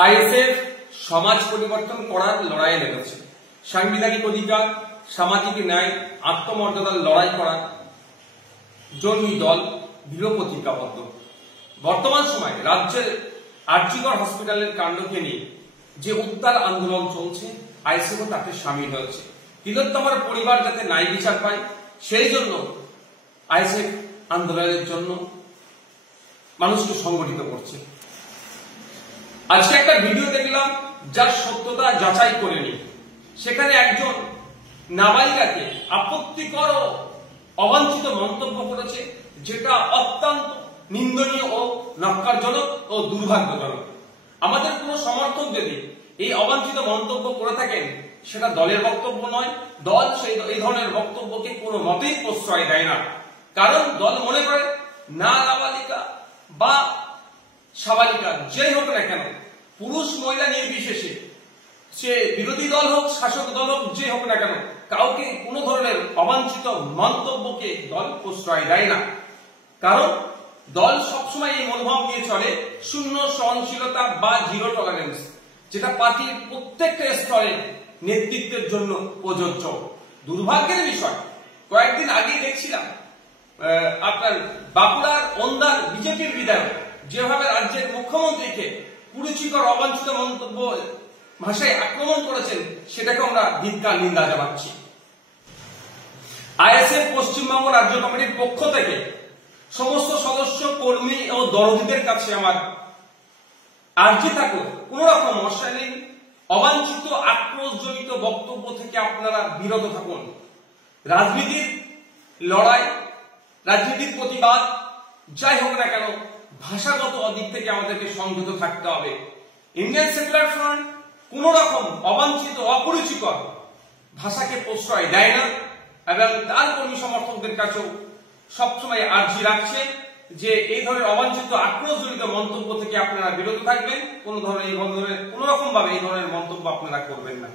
ISF সমাজ পরিবর্তন করার লড়াইয়ে লেগেছে। সাংবিধানিক অধিকার, সামাজিক ন্যায়, আত্মমর্যাদার লড়াই করার জঙ্গি দল দৃঢ় প্রতিজ্ঞাবদ্ধ। বর্তমান সময়ে রাজ্যের আরজিকর হসপিটালের কাণ্ডকে নিয়ে যে উত্তাল আন্দোলন চলছে, আইএসএফও তাতে সামিল হয়েছে। তিলোত্তমার পরিবার যাতে ন্যায় বিচার পায়, সেই জন্য আইএসএফ আন্দোলনের জন্য মানুষকে সংগঠিত করছে। আজকে একটা ভিডিও দেখলাম যার সত্যতা যাচাই করে নি। সেখানে একজন নাবালিকাকে আপত্তিকর ও অবাঞ্ছিত মন্তব্য করেছে, যেটা অত্যন্ত নিন্দনীয় ও নক্কারজনক ও দুর্ভাগ্যজনক। আমাদের কোনো সমর্থক যদি এই অবাঞ্ছিত মন্তব্য করে থাকেন, সেটা দলের বক্তব্য নয়। দল এই ধরনের বক্তব্যকে কোনো মতেই প্রশ্রয় দেয় না। কারণ দল মনে করে না নাবালিকা বা সাবালিকা যেই হোক না কেন, পুরুষ মহিলা নির্বিশেষে, সে বিরোধী দল হোক শাসক দল হোক, যে হোক না কেন, কাউকে কোনো ধরনের অবাঞ্ছিত মন্তব্যকে দল প্রশ্রয় দেয় না। কারণ দল সবসময় এই মনোভাব নিয়ে চলে শূন্য সহনশীলতা বা জিরো টলারেন্স, যেটা পার্টির প্রত্যেকটা স্তরে নেতৃত্বের জন্য প্রযোজ্য। দুর্ভাগ্যের বিষয়, কয়েকদিন আগে দেখছিলাম আপনার বাঁকুড়ার ওন্দার বিজেপির বিধায়ক যেভাবে রাজ্যের মুখ্যমন্ত্রীকে কুরুচিকর অবাঞ্ছিত মন্তব্য ভাষায় আক্রমণ করেছেন, সেটাকে আমরা ধিক্কার নিন্দা জানাচ্ছি। আইএসএফ পশ্চিমবঙ্গ রাজ্য কমিটির পক্ষ থেকে সমস্ত সদস্য, কর্মী ও দরদীদের কাছে আমার আর্জি থাকলো, কোন রকম অশালীন, অবাঞ্ছিত, আক্রোশজনিত বক্তব্য থেকে আপনারা বিরত থাকুন। রাজনীতির লড়াই, রাজনীতির প্রতিবাদ যাই হোক না কেন, ভাষাগত দিক থেকে আমাদেরকে সংযত থাকতে হবে। ইন্ডিয়ান সেকুলার ফ্রন্ট কোন রকম অবাঞ্ছিত, অপরিচিকর ভাষাকে প্রশ্রয় দেয় না এবং তার কর্মী সমর্থকদের কাছেও সবসময় আর্জি রাখছে যে এই ধরনের অবাঞ্ছিত, আক্রোশজনিত মন্তব্য থেকে আপনারা বিরত থাকবেন। কোন রকম ভাবে এই ধরনের মন্তব্য আপনারা করবেন না।